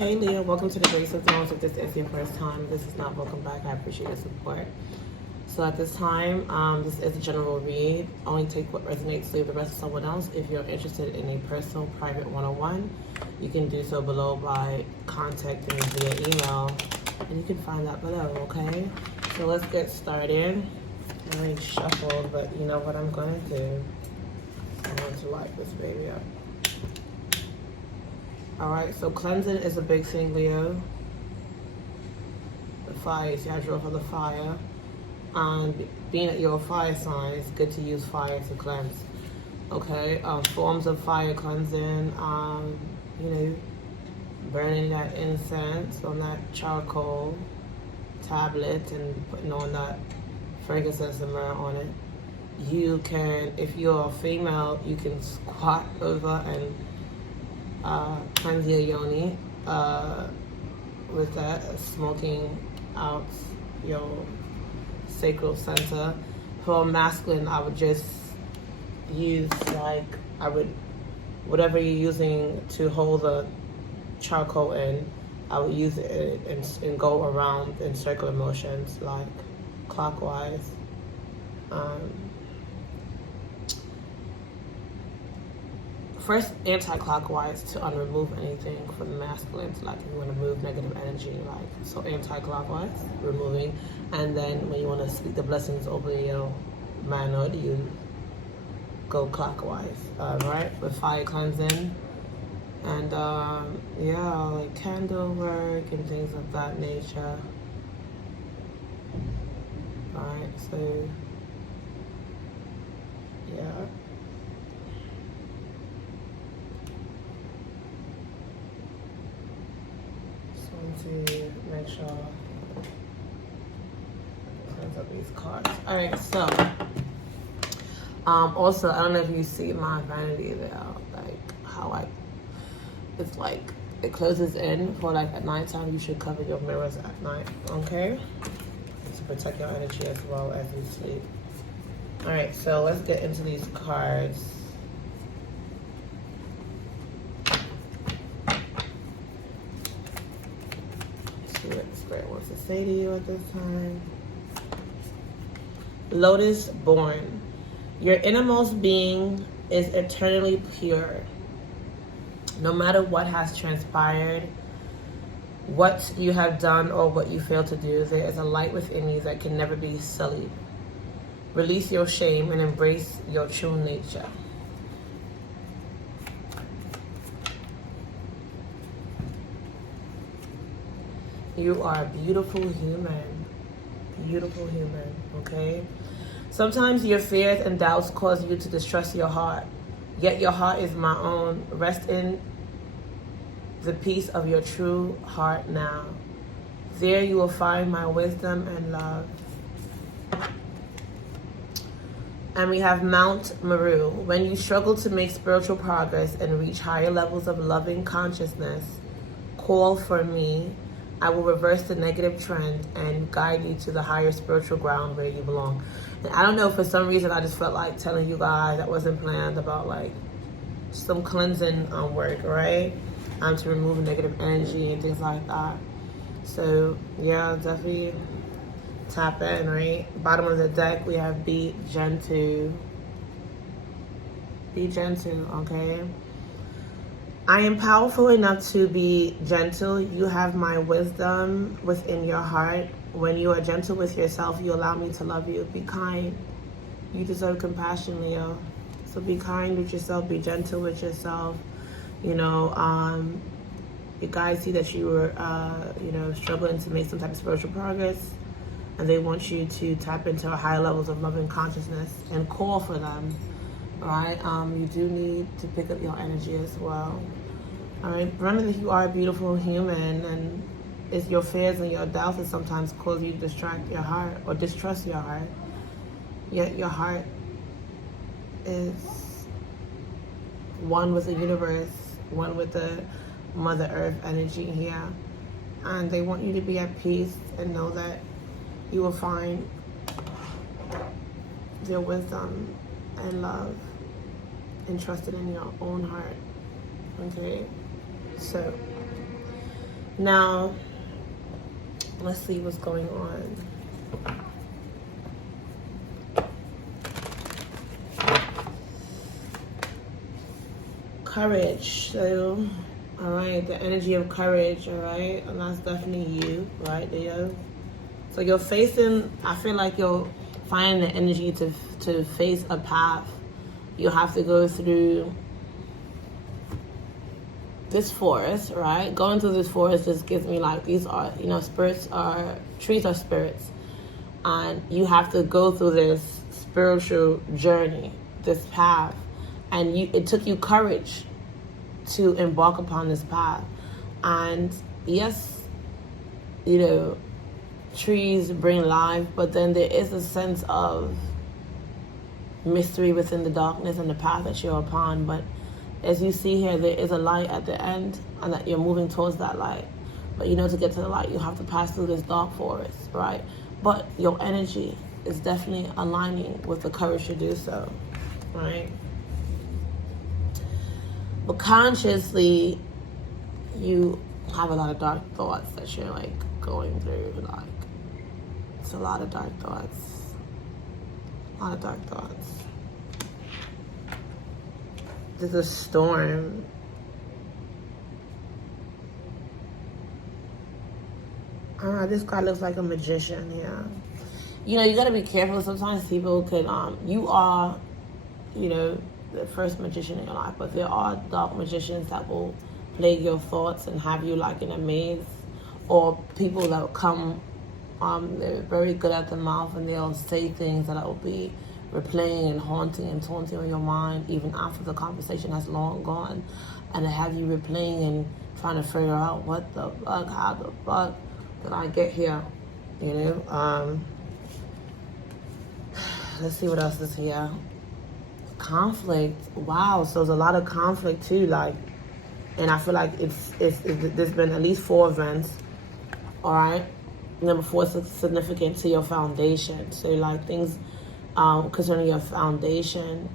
Hey Leah, welcome to the Grace of Thrones. If this is your first time, this is not welcome back. I appreciate your support. So at this time, this is a general read. Only take what resonates, leave the rest to someone else. If you're interested in a personal, private one-on-one, you can do so below by contacting me via email, and you can find that below, okay? So let's get started. I already shuffled, but you know what I'm going to do. I'm going to light this baby up. Alright, so cleansing is a big thing, Leo. The fire, see, I drove for the fire. Being that you're a fire sign, it's good to use fire to cleanse. Okay, forms of fire cleansing, you know, burning that incense on that charcoal tablet and putting on that frankincense and myrrh on it. You can, if you're a female, you can squat over and cleanse your yoni with that, smoking out your sacral center. For masculine, I would just use whatever you're using to hold the charcoal in, I would use it and go around in circular motions, like clockwise. First, anti-clockwise to unremove anything from the masculine. Like if you want to move negative energy, like so anti-clockwise, removing, and then when you want to speak the blessings over your manhood, you go clockwise, right? With fire cleansing, and yeah, like candle work and things of that nature. All right, so yeah. To make sure I cleanse up these cards. All right, so also I don't know if you see my vanity there, like how it's like it closes in for like at nighttime. You should cover your mirrors at night, okay, to protect your energy as well as you sleep. All right, so let's get into these cards. What Spirit wants to say to you at this time. Lotus born. Your innermost being is eternally pure. No matter what has transpired, what you have done or what you failed to do, there is a light within you that can never be sullied. Release your shame and embrace your true nature. You are a beautiful human, okay? Sometimes your fears and doubts cause you to distrust your heart, yet your heart is my own. Rest in the peace of your true heart now. There you will find my wisdom and love. And we have Mount Meru. When you struggle to make spiritual progress and reach higher levels of loving consciousness, call for me. I will reverse the negative trend and guide you to the higher spiritual ground where you belong. And I don't know, for some reason, I just felt like telling you guys that wasn't planned about like some cleansing work, right? To remove negative energy and things like that. So yeah, definitely tap in, right? Bottom of the deck, we have be gentle. Be gentle, okay? I am powerful enough to be gentle. You have my wisdom within your heart. When you are gentle with yourself, you allow me to love you. Be kind. You deserve compassion, Leo. So be kind with yourself. Be gentle with yourself. You know, you guys see that you were, you know, struggling to make some type of spiritual progress, and they want you to tap into higher levels of loving consciousness and call for them. All right, you do need to pick up your energy as well. All right, remember that you are a beautiful human, and it's your fears and your doubts that sometimes cause you to distract your heart or distrust your heart. Yet your heart is one with the universe, one with the Mother Earth energy here. And they want you to be at peace and know that you will find their wisdom and love and trusted in your own heart. Okay, so Now, let's see what's going on. Courage. So, all right, the energy of courage, all right? And that's definitely you, right, Leo? So you're facing, I feel like you're finding the energy to face a path. You have to go through this forest, right? Going through this forest just gives me like, these are, you know, trees are spirits. And you have to go through this spiritual journey, this path. And it took you courage to embark upon this path. And yes, you know, trees bring life, but then there is a sense of mystery within the darkness and the path that you're upon. But as you see here, there is a light at the end, and that you're moving towards that light. But you know, to get to the light, you have to pass through this dark forest, right? But your energy is definitely aligning with the courage to do so, right? But consciously, you have a lot of dark thoughts that you're like going through. Like, it's a lot of dark thoughts. A lot of dark thoughts. There's a storm. This guy looks like a magician, yeah. You know, you gotta be careful. Sometimes people could, you are, you know, the first magician in your life, but there are dark magicians that will plague your thoughts and have you like in a maze, or people that will come, they're very good at the mouth, and they'll say things that will be replaying and haunting and taunting on your mind even after the conversation has long gone, and they have you replaying and trying to figure out what the fuck, how the fuck did I get here, you know? Let's see what else is here. Conflict. Wow, so there's a lot of conflict too, like, and I feel like there's been at least 4 events, all right? Number 4 is significant to your foundation. So like things concerning your foundation,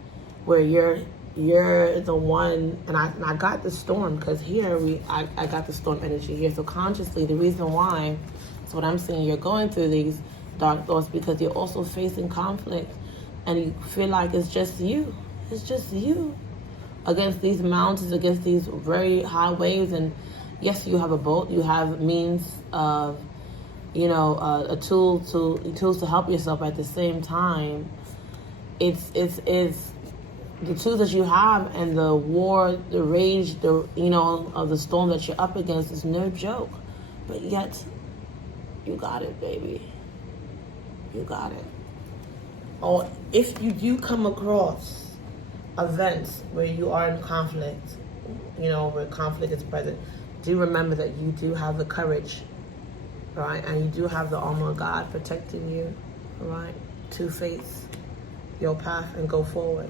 where you're the one, and I got the storm, because here I got the storm energy here. So consciously, the reason why, that's what I'm saying, you're going through these dark thoughts because you're also facing conflict, and you feel like it's just you against these mountains, against these very high waves. And yes, you have a boat, you have means of, you know, tools to help yourself. At the same time, it's the tools that you have, and the war, the rage, you know, of the storm that you're up against is no joke. But yet, you got it, baby. You got it. Or if you do come across events where you are in conflict, you know, where conflict is present, do remember that you do have the courage, right? And you do have the armor of God protecting you, right? To face your path and go forward.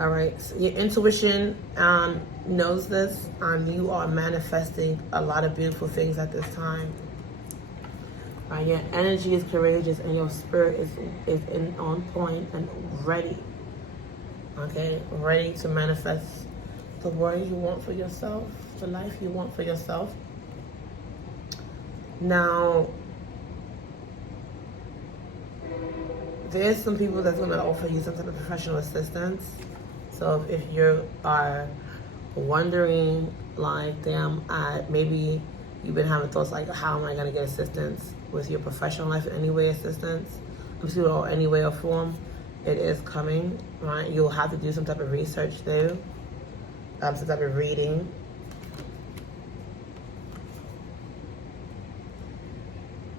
All right, so your intuition knows this. You are manifesting a lot of beautiful things at this time. Your energy is courageous, and your spirit is on point and ready. Okay, ready to manifest the world you want for yourself, the life you want for yourself. Now, there's some people that's going to offer you some type of professional assistance. So if you are wondering, like, damn, maybe you've been having thoughts like, how am I going to get assistance with your professional life in any way, or any way or form, it is coming, right? You'll have to do some type of research though, some type of reading.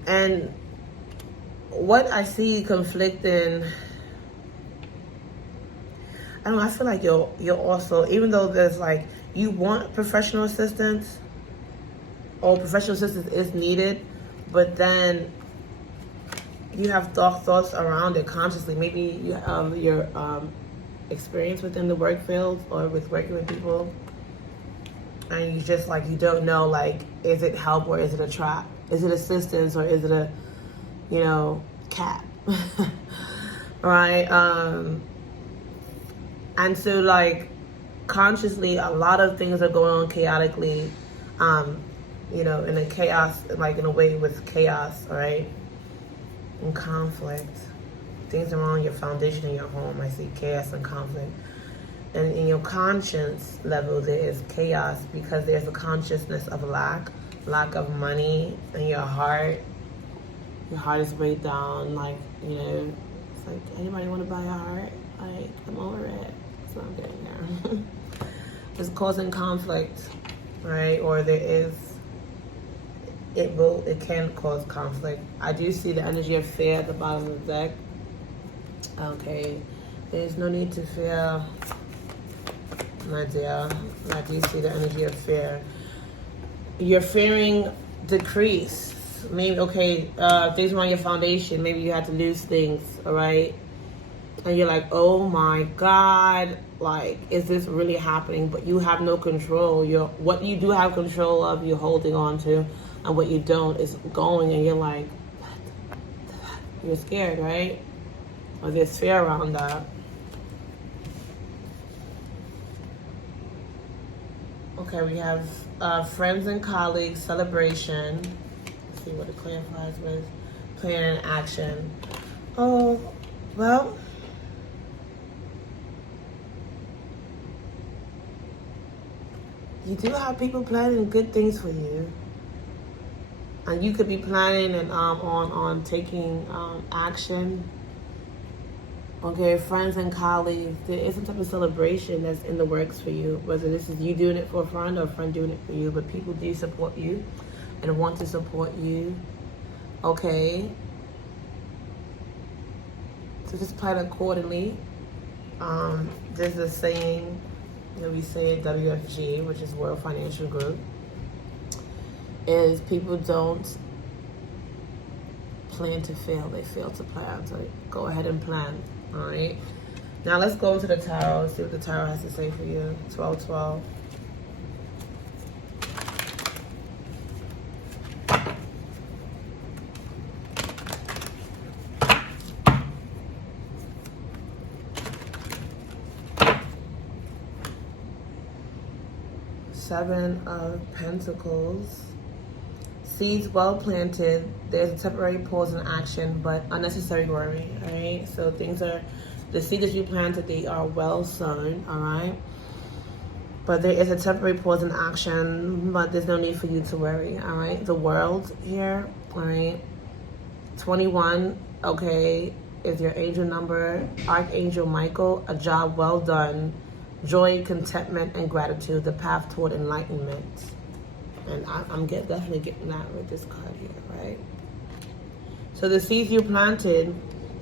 And what I see conflicting, I feel like you're also, even though there's like, you want professional assistance, or professional assistance is needed, but then you have dark thoughts around it consciously. Maybe you your experience within the work field or with working with people, and you just like, you don't know, like, is it help or is it a trap? Is it assistance or is it a, you know, cat? Right? And so like, consciously, a lot of things are going on chaotically, you know, in a chaos, like in a way with chaos, all right? And conflict. Things around your foundation in your home. I see chaos and conflict. And in your conscience level, there is chaos because there's a consciousness of lack of money in your heart. Your heart is way down, like, you know, it's like, anybody want to buy a heart? Like, I'm over it. That's what I'm getting there. It's causing conflict, right? Or there is, it can cause conflict. I do see the energy of fear at the bottom of the deck. Okay, there's no need to fear, my dear. I do see the energy of fear. You're fearing decrease. Maybe, okay, things around your foundation. Maybe you had to lose things, all right? And you're like, oh my God, like, is this really happening? But you have no control. What you do have control of, you're holding on to. And what you don't is going, and you're like, you're scared, right? Or there's fear around that. Okay, we have friends and colleagues, celebration. Let's see what it clarifies with. Plan and action. Oh, well. You do have people planning good things for you. And you could be planning and on taking action. Okay, friends and colleagues, there is some type of celebration that's in the works for you. Whether this is you doing it for a friend or a friend doing it for you, but people do support you and want to support you. Okay. So just plan accordingly. There's a saying that we say at WFG, which is World Financial Group, is people don't plan to fail, they fail to plan. So go ahead and plan. All right. Now let's go into the tarot. See what the tarot has to say for you. 12-12. Seven of Pentacles. Seeds well planted. There's a temporary pause in action, but unnecessary worry, all right? So the seeds that you planted, they are well sown, all right? But there is a temporary pause in action, but there's no need for you to worry, all right? The world here, all right? 21, okay, is your angel number. Archangel Michael, a job well done. Joy, contentment, and gratitude, the path toward enlightenment. And I'm definitely getting that with this card here, right? So the seeds you planted,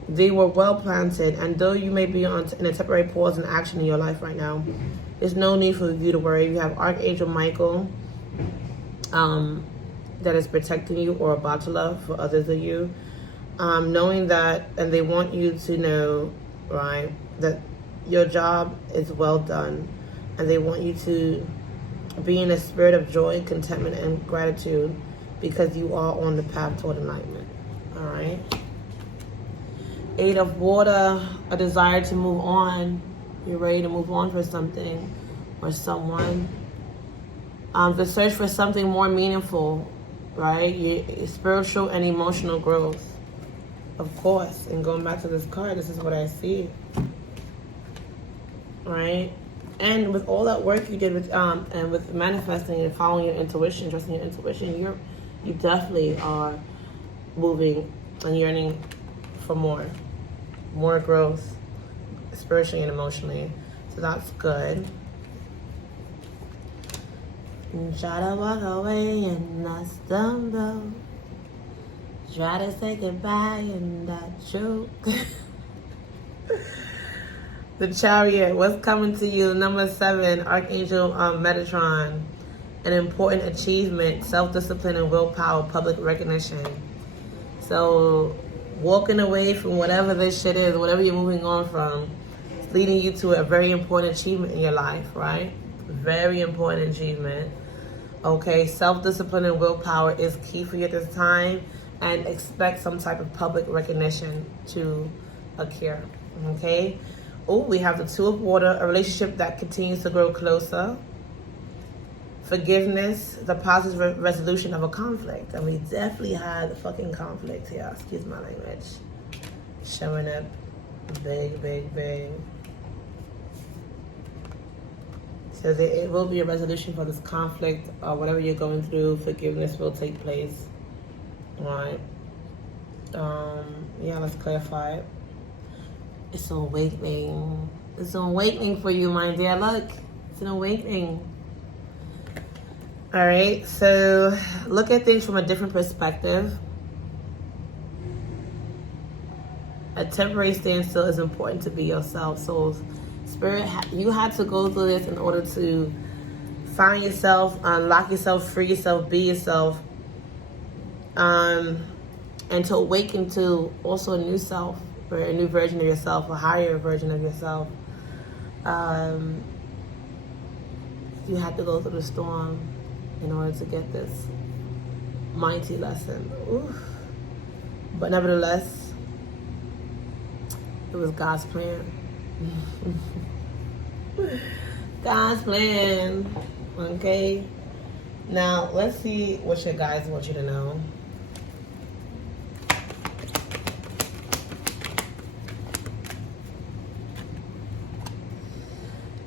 they were well planted. And though you may be in a temporary pause in action in your life right now, there's no need for you to worry. You have Archangel Michael that is protecting you, or about to love for others of you. Knowing that, and they want you to know, right, that your job is well done. And they want you to be in a spirit of joy, contentment, and gratitude, because you are on the path toward enlightenment. All right. 8 of Water, a desire to move on. You're ready to move on for something or someone. The search for something more meaningful, right? Your spiritual and emotional growth, of course. And going back to this card, this is what I see. Right? And with all that work you did with and with manifesting and following your intuition, trusting your intuition, you definitely are moving and yearning for more growth, spiritually and emotionally. So that's good. And try to walk away and I stumble. Try to say goodbye and I choke. The Chariot, what's coming to you? Number 7, Archangel Metatron. An important achievement, self-discipline and willpower, public recognition. So walking away from whatever this shit is, whatever you're moving on from, it's leading you to a very important achievement in your life, right? Very important achievement. Okay, self-discipline and willpower is key for you at this time, and expect some type of public recognition to occur, okay? Oh, we have the Two of Water, a relationship that continues to grow closer. Forgiveness, the positive resolution of a conflict. And we definitely had a fucking conflict here. Excuse my language. Showing up big, big, big. So it will be a resolution for this conflict or whatever you're going through. Forgiveness will take place. All right. Yeah, let's clarify it. It's an awakening. It's an awakening for you, my dear. Look, it's an awakening. All right, so look at things from a different perspective. A temporary standstill is important to be yourself. So, Spirit, you had to go through this in order to find yourself, unlock yourself, free yourself, be yourself, and to awaken to also a new self, or a new version of yourself, a higher version of yourself. You had to go through the storm in order to get this mighty lesson. Oof. But nevertheless, it was God's plan. God's plan. Okay? Now, let's see what your guides want you to know.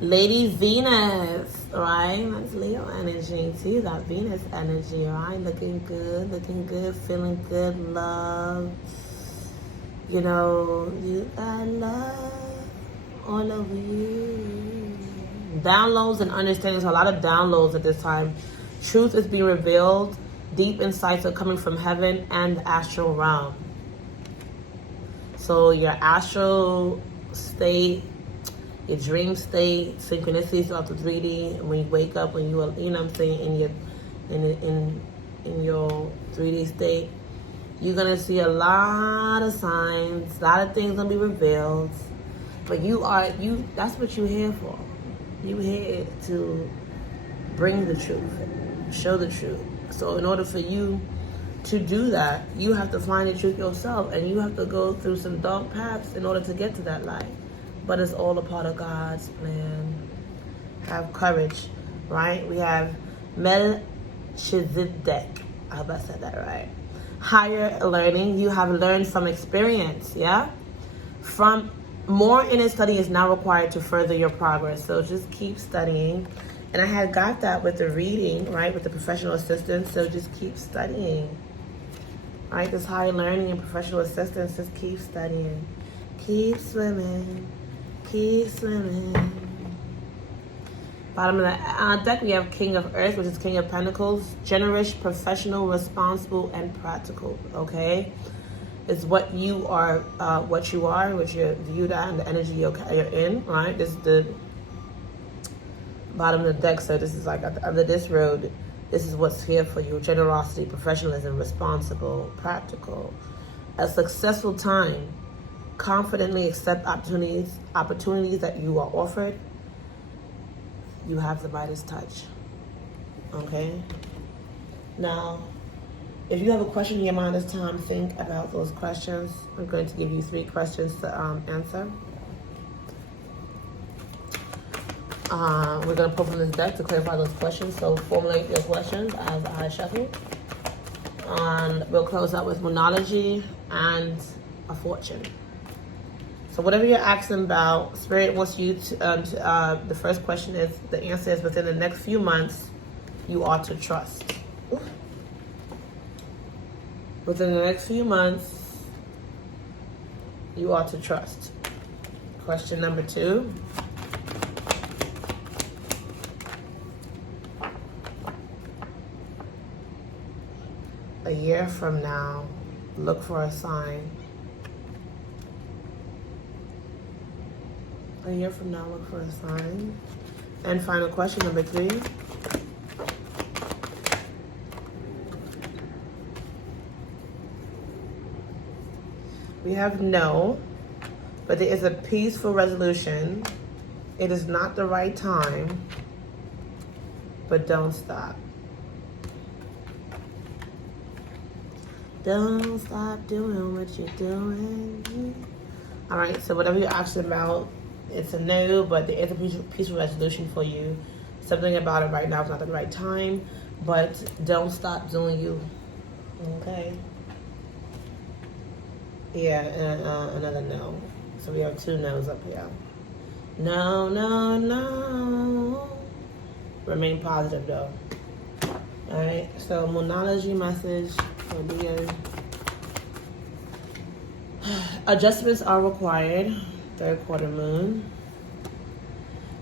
Lady Venus, right? That's Leo energy too. That Venus energy, right? Looking good, feeling good, love. You know, you got love all over you. Downloads and understandings, a lot of downloads at this time. Truth is being revealed. Deep insights are coming from heaven and the astral realm. So your astral state, your dream state, synchronicities of the 3D, when you wake up, when you know what I'm saying, in your 3D state, you're gonna see a lot of signs, a lot of things gonna be revealed. But that's what you're here for. You're here to bring the truth, show the truth. So in order for you to do that, you have to find the truth yourself, and you have to go through some dark paths in order to get to that light. But it's all a part of God's plan. Have courage, right? We have Melchizedek. I hope I said that right. Higher learning. You have learned from experience, yeah? From more inner study is now required to further your progress. So just keep studying. And I had got that with the reading, right? With the professional assistance. So just keep studying. All right? This higher learning and professional assistance, just keep studying. Keep swimming. Keep swimming. Bottom of the deck, we have King of Earth, which is King of Pentacles. Generous, professional, responsible, and practical. Okay? It's what you are, what you viewed at, and the energy you're in, right? This is the bottom of the deck, so this is like under this road, this is what's here for you. Generosity, professionalism, responsible, practical. A successful time. Confidently accept opportunities that you are offered. You have the Midas touch. Okay? Now, if you have a question in your mind this time, think about those questions. I'm going to give you 3 questions to answer. We're going to pull from this deck to clarify those questions. So formulate your questions as I shuffle. And we'll close out with monology and a fortune. So whatever you're asking about, Spirit wants you to, the first question is, the answer is within the next few months, you ought to trust. Within the next few months, you ought to trust. Question number 2. A year from now, look for a sign. A year from now, look for a sign. And final question number 3. We have no, but there is a peaceful resolution. It is not the right time, but don't stop. Don't stop doing what you're doing. All right, so whatever you're asking about, it's a no, but there is a peaceful resolution for you. Something about it right now is not the right time, but don't stop doing you. Okay. Yeah, and another no. So we have 2 no's up here. No, no, no. Remain positive though. Alright, so Moonology message for Leo. Adjustments are required. 3rd quarter moon.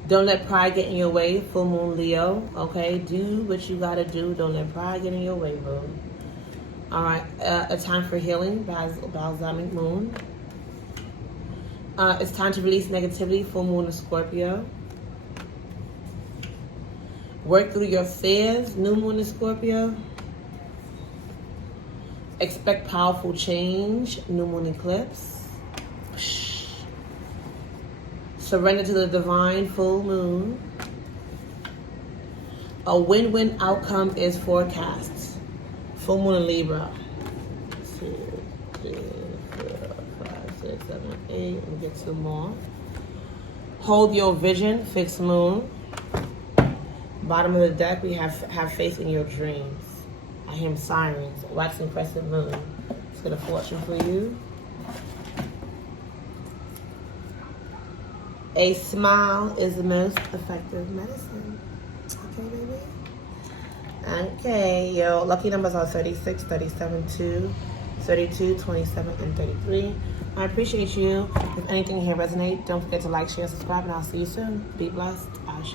Don't let pride get in your way. Full moon Leo. Okay, do what you gotta do. Don't let pride get in your way, boo. Alright, a time for healing. Balsamic moon. It's time to release negativity. Full moon of Scorpio. Work through your fears. New moon of Scorpio. Expect powerful change. New moon eclipse. Surrender to the divine. Full moon. A win-win outcome is forecast. Full moon in Libra. 2, 3, 4, 5, 6, 7, 8. Let me get 2 more. Hold your vision. Fixed moon. Bottom of the deck, we have faith in your dreams. I hear sirens. Waxing crescent moon. Let's get a fortune for you. A smile is the most effective medicine. Okay, baby? Okay, yo, lucky numbers are 36, 37, 2, 32, 27, and 33. I appreciate you. If anything here resonates, don't forget to like, share, subscribe, and I'll see you soon. Be blessed. Ashe.